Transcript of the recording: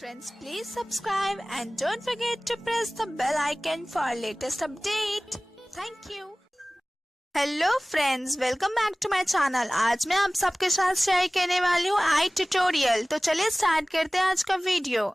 Friends, please subscribe and don't forget to press the bell icon for latest update. Thank you. Hello friends, welcome back to my channel. आज मैं आप सबके साथ शेयर करने वाली हूँ आई ट्यूटोरियल। तो चलिए स्टार्ट करते हैं आज का वीडियो।